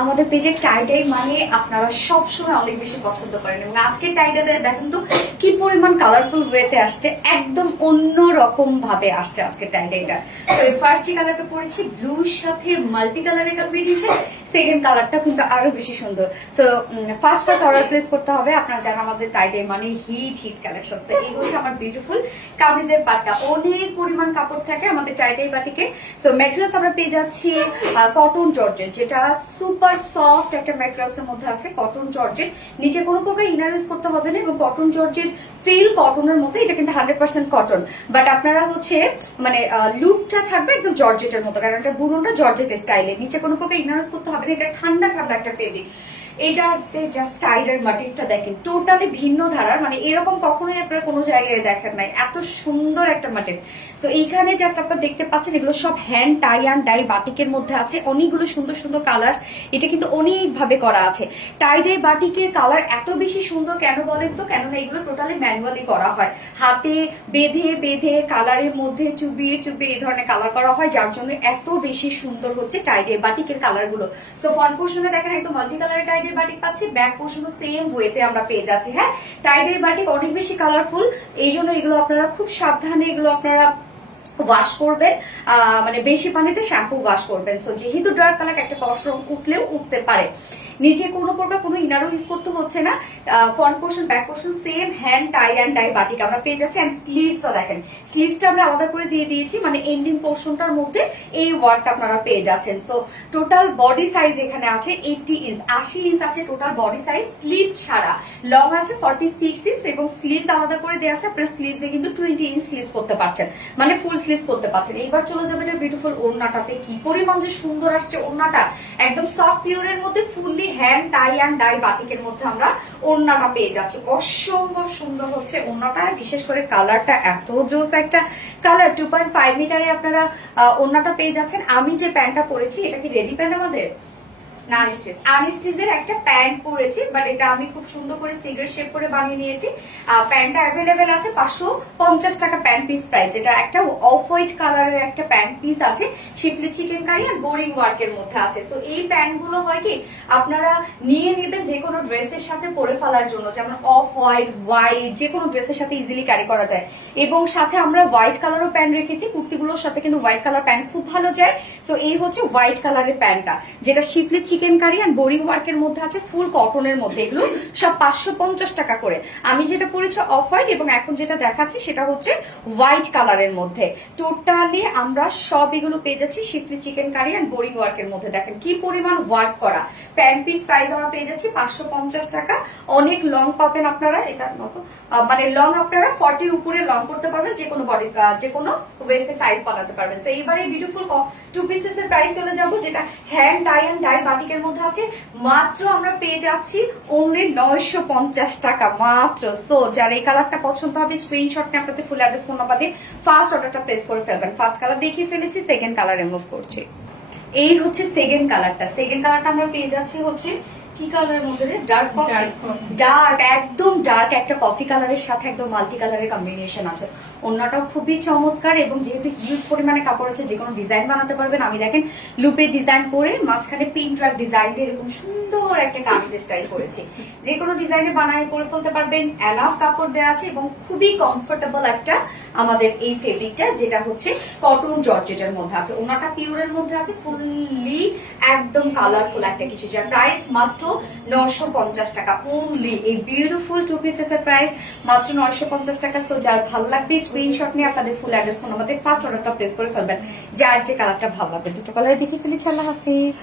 আমাদের পেজে টাইডাই মানে আপনারা সবসময় অনেক বেশি পছন্দ করেন এবং আজকে টাইডাই দেখেন তো কি পরিমাণ কালারফুল ওয়েতে আসছে, একদম অন্য রকম ভাবে আসছে আজকে টাইডাইটা। তো এই ফার্স্ট যে কালারটা পরেছি ব্লুর সাথে মাল্টি কালারের কম্বিনেশন, সেকেন্ড কালারটা কিন্তু আরো বেশি সুন্দর। তো ফার্স্ট অর্ডার প্লেস করতে হবে। আপনারা জানেন আমাদের টাইডাই মানে হিট কালেকশন। এই হচ্ছে আমার বিউটিফুল কামিজের পাটটা, অনেক পরিমাণ কাপড় থাকে আমাদের টাইডাই বাটিকে। সো ম্যাটেরিয়ালস আমরা পেয়ে যাচ্ছি কটন জর্জেট, যেটা সুপার সফট একটা ম্যাটেরিয়ালস এর মধ্যে আছে। কটন জর্জেট, নিচে কোনো প্রকার ইনার ইউজ করতে হবে না এবং কটন জর্জেট ফিল কটনের মতো। এটা কিন্তু 100% কটন, বাট আপনারা হচ্ছে মানে লুকটা থাকবে একদম জর্জেটের মতো, কারণ এটা বুননটা জর্জেট স্টাইলে। নিচে কোনো প্রকার ইনার ইউজ করতে হবে না, এটা ঠান্ডা ঠান্ডা একটা ফেব্রিক। এইটাতে জাস্ট টাইডার মোটিভটা দেখেন, টোটালি ভিন্ন ধারার, মানে এরকম কখনোই আপনারা কোনো জায়গায় দেখেন নাই, এত সুন্দর একটা মোটিভ। তো এইখানে জাস্ট আপনারা দেখতে পাচ্ছেন এগুলো সব হ্যান্ড টাই অ্যান্ড ডাই বাটিকের মধ্যে আছে, অনেকগুলো সুন্দর সুন্দর কালার। এটা কিন্তু অনেক ভাবে করা আছে। টাইডাই বাটিকের কালার এত বেশি সুন্দর কেন বলেন তো? কেননা এগুলো টোটালি ম্যানুয়ালি করা হয়, হাতে বেঁধে বেঁধে কালারের মধ্যে চুবিয়ে চুবিয়ে এই ধরনের কালার করা হয়, যার জন্য এত বেশি সুন্দর হচ্ছে টাইডাই বাটিকের কালার গুলো। সো ফ্রন্ট পোর্শনে দেখেন একদম মাল্টি কালারের টাইডাই বাটিক পাচ্ছি, ব্যাক পোর্শনও সেম ওয়েতে আমরা পেয়ে যাচ্ছি। হ্যাঁ, টাইডাই বাটিক অনেক বেশি কালারফুল, এই জন্য এগুলো আপনারা খুব সাবধানে এগুলো আপনারা ওয়াশ করবেন, মানে বেশি পানিতে শ্যাম্পু ওয়াশ করবেন। সো যেহেতু ডার্ক কালার একটা কসরং উঠলেও উঠতে পারে। নিচে কোনো প্রকার কোনো ইনারও ইউজ করতে হচ্ছে না। Front portion back portion same hand tie and dye batik আমরা পেয়ে যাচ্ছি। অ্যান্ড স্লিভসও দেখেন, স্লিভসটা আমরা আলাদা করে দিয়ে দিয়েছি, মানে এন্ডিং পোর্শনটার মধ্যে এই ওয়ার্কটা আপনারা পেয়ে যাচ্ছেন। সো টোটাল বডি সাইজ এখানে আছে 80 ইঞ্চ, 80 ইঞ্চ আছে টোটাল বডি সাইজ, স্লিভ ছাড়া। লং আছে 46 ইঞ্চ এবং স্লিভস আলাদা করে দেওয়া আছে। আপনার স্লিভসে কিন্তু 20 ইঞ্চ স্লিভস করতে পারছেন, মানে ফুল স্লিভস করতে পারছেন। এইবার চলে যাবে এটা বিউটিফুল ওড়নাটাতে, কি পরিমাণ যে সুন্দর আসছে ওড়নাটা, একদম সফট পিওরের মধ্যে fully hand tie and die বাটিকের মধ্যে আমরা ওড়নাটা পেয়ে যাচ্ছি। অসম্ভব সুন্দর হচ্ছে ওড়নাটা, বিশেষ করে কালারটা এত জোস একটা কালার। 2.5 মিটারে আপনারা ওড়নাটা পেয়ে যাচ্ছেন। আমি যে প্যান্টটা পরেছি এটা কি রেডি প্যান্ট আমাদের না, আনস্টিচের একটা প্যান্ট পরেছি, বাট এটা আমি খুব সুন্দর করে সিগারেট শেপ করে বানিয়ে নিয়েছি। প্যান্টটা অ্যাভেলেবেল আছে 550 টাকা প্যান্ট পিস প্রাইস। যেটা একটা অফ হোয়াইট কালারের একটা প্যান্ট পিস আছে, শিফলি চিকেন কারি আর বোরিং ওয়ার্কের মধ্যে আছে। তো এই প্যান্ট গুলো হয় কি আপনারা নিয়ে নেবেন যে কোনো ড্রেসের সাথে পরে ফেলার জন্য, যেমন অফ হোয়াইট যে কোনো ড্রেসের সাথে ইজিলি ক্যারি করা যায়। এবং সাথে আমরা হোয়াইট কালারও প্যান্ট রেখেছি, কুর্তিগুলোর সাথে কিন্তু হোয়াইট কালার প্যান্ট খুব ভালো যায়। তো এই হচ্ছে হোয়াইট কালারের প্যান্টটা, যেটা শিফলি চিকেন কারি আর বোরিং ওয়ার্কের মধ্যে আছে, ফুল কটনের মধ্যে। এগুলো সব 550 টাকা করে। আমি যেটা পরেছি অফ হোয়াইট এবং এখন যেটা দেখাচ্ছি সেটা হচ্ছে হোয়াইট কালারের মধ্যে। টোটালি আমরা সব এগুলো পেয়ে যাচ্ছি শিফলি চিকেন কারি আর বোরিং ওয়ার্কের মধ্যে। দেখেন কি পরিমাণ ওয়ার্ক করা। প্যান্ট পিস প্রাইস আমরা পেয়ে যাচ্ছি 550 টাকা। অনেক লং পাবেন আপনারা, এটার মতো মানে লং আপনারা 40 উপরে লং করতে পারবেন, যে কোনো বডি যে কোনো ওয়েস্টে সাইজ বানাতে পারবেন। তো এইবারে বিউটিফুল টু পিসেস এর প্রাইস চলে যাবো, যেটা হ্যান্ড টাই অ্যান্ড ডাই বাটিকের মধ্যে আছে। মাত্র আমরা পেয়ে যাচ্ছি অনলি 950 টাকা মাত্র। সো যার এই কালারটা পছন্দ হবে স্ক্রিনশট নিয়ে আপনাদের ফুল অ্যাড্রেস ফোন নাম্বার দিয়ে ফার্স্ট অর্ডারটা প্লেস করে ফেলবেন। ফার্স্ট কালার দেখিয়ে ফেলেছি, সেকেন্ড কালার রিমুভ করছি। এই হচ্ছে সেকেন্ড কালারটা। সেকেন্ড কালারটা আমরা পেয়ে যাচ্ছি হচ্ছে কি কালারের মধ্যে, ডার্ক কফি, ডার্ক একদম ডার্ক একটা কফি কালারের সাথে একদম মাল্টি কালারের কম্বিনেশন আছে। ওড়নাটাও খুবই চমৎকার এবং যেহেতু হিউজ পরিমাণে কাপড় আছে, যে কোনো ডিজাইন বানাতে পারবেন। আমি দেখেন লুপের ডিজাইন করে মাঝখানে প্রিন্ট ওয়ার্ক ডিজাইন দিয়ে এরকম সুন্দর একটা কামিজ স্টাইল করেছি, যে কোনো ডিজাইনে বানায় করে ফেলতে পারবেন। এনাফ কাপড় দেওয়া আছে এবং খুবই কমফোর্টেবল একটা আমাদের এই ফেব্রিকটা, যেটা হচ্ছে কটন জর্জেটের মধ্যে আছে। ওড়নাটা পিওরের মধ্যে আছে, ফুললি একদম কালারফুল একটা কিছু, যার প্রাইস মাত্র 950 টাকা অনলি। এই বিউটিফুল টু পিসেস এর প্রাইস মাত্র 950 টাকা। সো যার ভালো লাগবে স্ক্রিনশট নিয়ে আপনাদের ফুল অ্যাড্রেস ফোন আমাদের ফার্স্ট অর্ডারটা প্লেস করে ফেলবেন, যার যে কালারটা ভালো লাগবে। দুটো কালারে দেখে ফেলেছি। আল্লাহ হাফিজ।